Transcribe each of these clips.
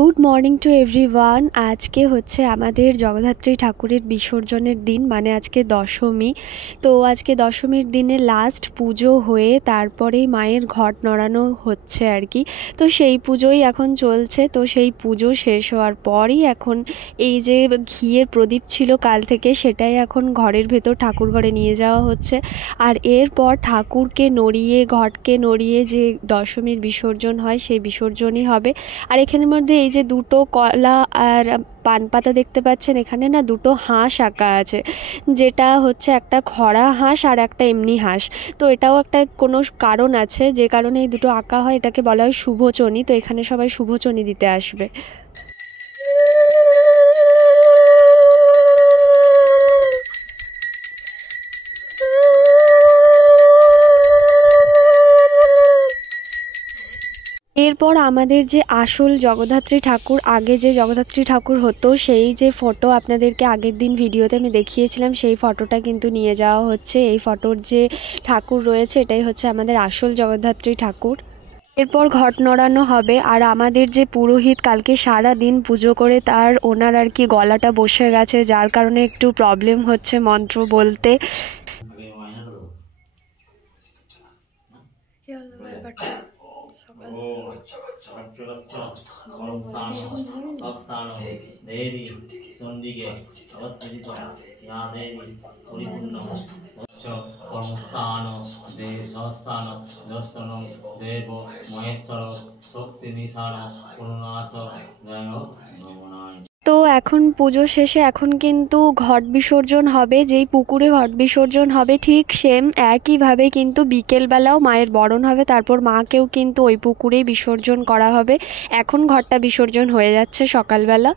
Good morning to everyone. আজকে হচ্ছে আমাদের জগদ্ধাত্রী ঠাকুরের বিসর্জনের দিন, মানে আজকে দশমী। তো আজকে দশমীর দিনে লাস্ট পুজো হয়ে তারপরেই মায়ের ঘট নড়ানো হচ্ছে আর কি। তো সেই পুজোই এখন চলছে। তো সেই পুজো শেষ হওয়ার পরই এখন এই যে ঘিয়ের প্রদীপ ছিল কাল থেকে, সেটাই এখন ঘরের ভেতর ঠাকুর ঘরে নিয়ে যাওয়া হচ্ছে। আর এরপর ঠাকুরকে নড়িয়ে ঘটকে নড়িয়ে যে দশমীর বিসর্জন হয় সেই বিসর্জনই হবে। আর এখানের মধ্যে এই যে দুটো কলা আর পান পাতা দেখতে পাচ্ছেন, এখানে না দুটো হাঁস আঁকা আছে, যেটা হচ্ছে একটা খরা হাঁস আর একটা এমনি হাঁস। তো এটাও একটা কোনো কারণ আছে, যে কারণে এই দুটো আঁকা হয়, এটাকে বলা হয় শুভচনী। তো এখানে সবাই শুভচনী দিতে আসবে। এরপর আমাদের যে আসল জগদ্ধাত্রী ঠাকুর, আগে যে জগদ্ধাত্রী ঠাকুর হতো সেই যে ফটো আপনাদেরকে আগের দিন ভিডিওতে আমি দেখিয়েছিলাম, সেই ফটোটা কিন্তু নিয়ে যাওয়া হচ্ছে। এই ফটোর যে ঠাকুর রয়েছে এটাই হচ্ছে আমাদের আসল জগদ্ধাত্রী ঠাকুর। এরপর ঘট নড়ানো হবে। আর আমাদের যে পুরোহিত কালকে সারা দিন পুজো করে ওনার আর কি গলাটা বসে গেছে, যার কারণে একটু প্রবলেম হচ্ছে মন্ত্র বলতে। দেবী চন্ডিকে অবস্থিত ইয়া দেবী পরিপূর্ণ কর্মস্থান দেবস্থান দর্শন দেব মহেশ্বর শক্তি নিশান করুণাস জয় নমনায়। তো এখন পুজো শেষে এখন কিন্তু ঘট বিসর্জন হবে। যেই পুকুরে ঘট বিসর্জন হবে ঠিক সেম একইভাবে কিন্তু বিকেলবেলাও মায়ের বরণ হবে, তারপর মাকেও কিন্তু ওই পুকুরেই বিসর্জন করা হবে। এখন ঘটটা বিসর্জন হয়ে যাচ্ছে সকালবেলা।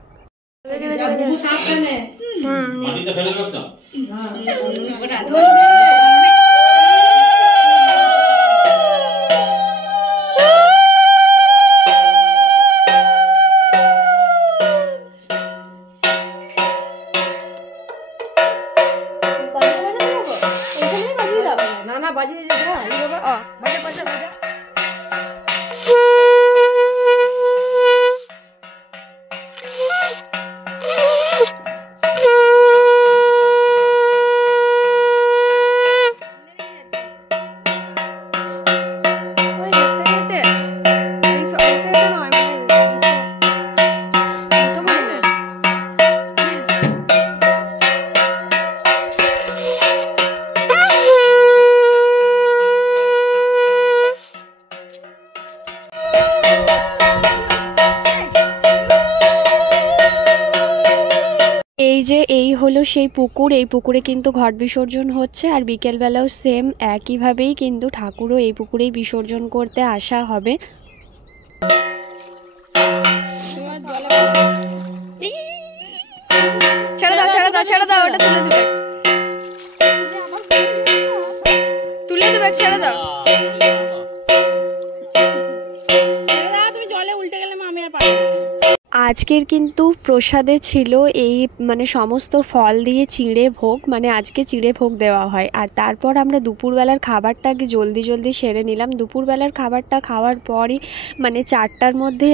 এই হলো সেই পুকুর। এই পুকুরে কিন্তু ঘট বিসর্জন হচ্ছে, আর বিকেলবেলাও সেম একইভাবেই কিন্তু ঠাকুরও এই পুকুরেই বিসর্জন করতে আসা হবে। ছেড়ে দাও ছেড়ে দাও ছেড়ে দাও, ওটা তুলে দেবে ছেড়ে দাও। আজকের কিন্তু প্রসাদে ছিল এই মানে সমস্ত ফল দিয়ে চিঁড়ে ভোগ, মানে আজকে চিঁড়ে ভোগ দেওয়া হয়। আর তারপর আমরা দুপুরবেলার খাবারটা আগে জলদি সেরে নিলাম। দুপুরবেলার খাবারটা খাওয়ার পরই মানে 4টার মধ্যে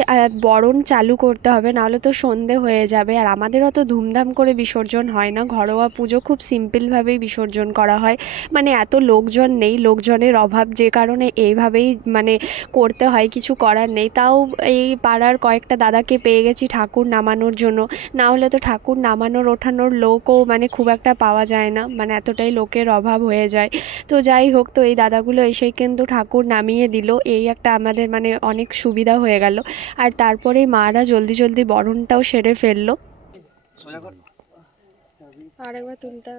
বরণ চালু করতে হবে, নাহলে তো সন্ধে হয়ে যাবে। আর আমাদের অত ধুমধাম করে বিসর্জন হয় না, ঘরোয়া পুজো খুব সিম্পলভাবেই বিসর্জন করা হয়। মানে এত লোকজন নেই, লোকজনের অভাব, যে কারণে এইভাবেই মানে করতে হয়, কিছু করার নেই। তাও এই পাড়ার কয়েকটা দাদাকে পেয়ে গেছি ঠাকুর নামানোর জন্য, না হলে তো ঠাকুর নামানোর ওঠানোর লোকও মানে খুব একটা পাওয়া যায় না, মানে এতটাই লোকের অভাব হয়ে যায়। তো যাই হোক, তো এই দাদাগুলো এসে কিন্তু ঠাকুর নামিয়ে দিল, এই একটা আমাদের মানে অনেক সুবিধা হয়ে গেল। আর তারপরে মারা জলদি বরণটাও সেরে ফেললো। আরেকবার তুলতে।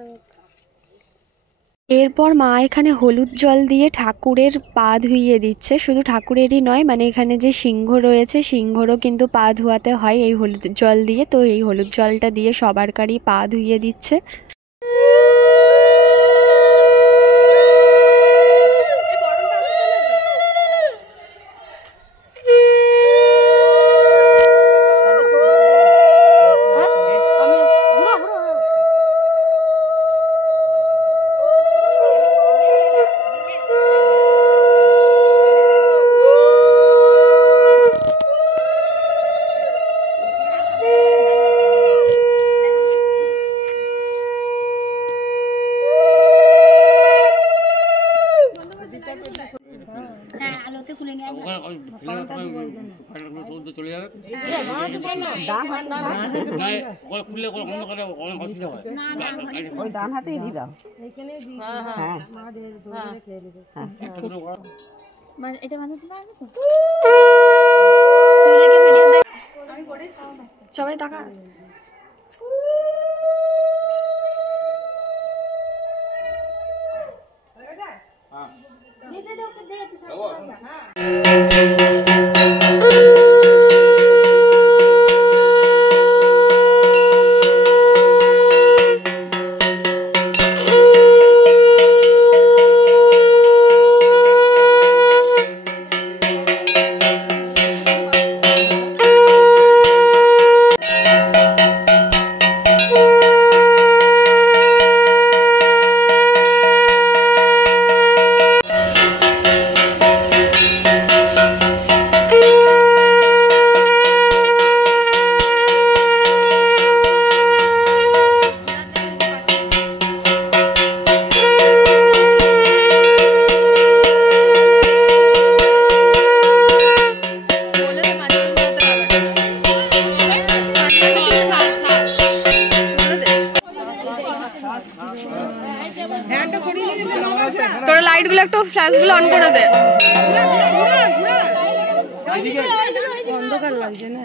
এরপর মা এখানে হলুদ জল দিয়ে ঠাকুরের পা ধুইয়ে দিচ্ছে। শুধু ঠাকুরেরই নয়, মানে এখানে যে সিংহ রয়েছে সিংহরও কিন্তু পা ধোয়াতে হয় এই হলুদ জল দিয়ে। তো এই হলুদ জলটা দিয়ে সবারকারই পা ধুইয়ে দিচ্ছে। তো চলে যাবে খুললে অন্য করে অনেক অসুবিধা হয় ওই ডান হাতেই দিয়ে দাও হ্যাঁ মানে এটা বানাতে পারবে তো আমি করেছি সবাই টাকা দিতে দাও কে দে তো তোরা লাইটগুলো একটু ফ্ল্যাশগুলো অন করে দে অন্ধকার লাগছে না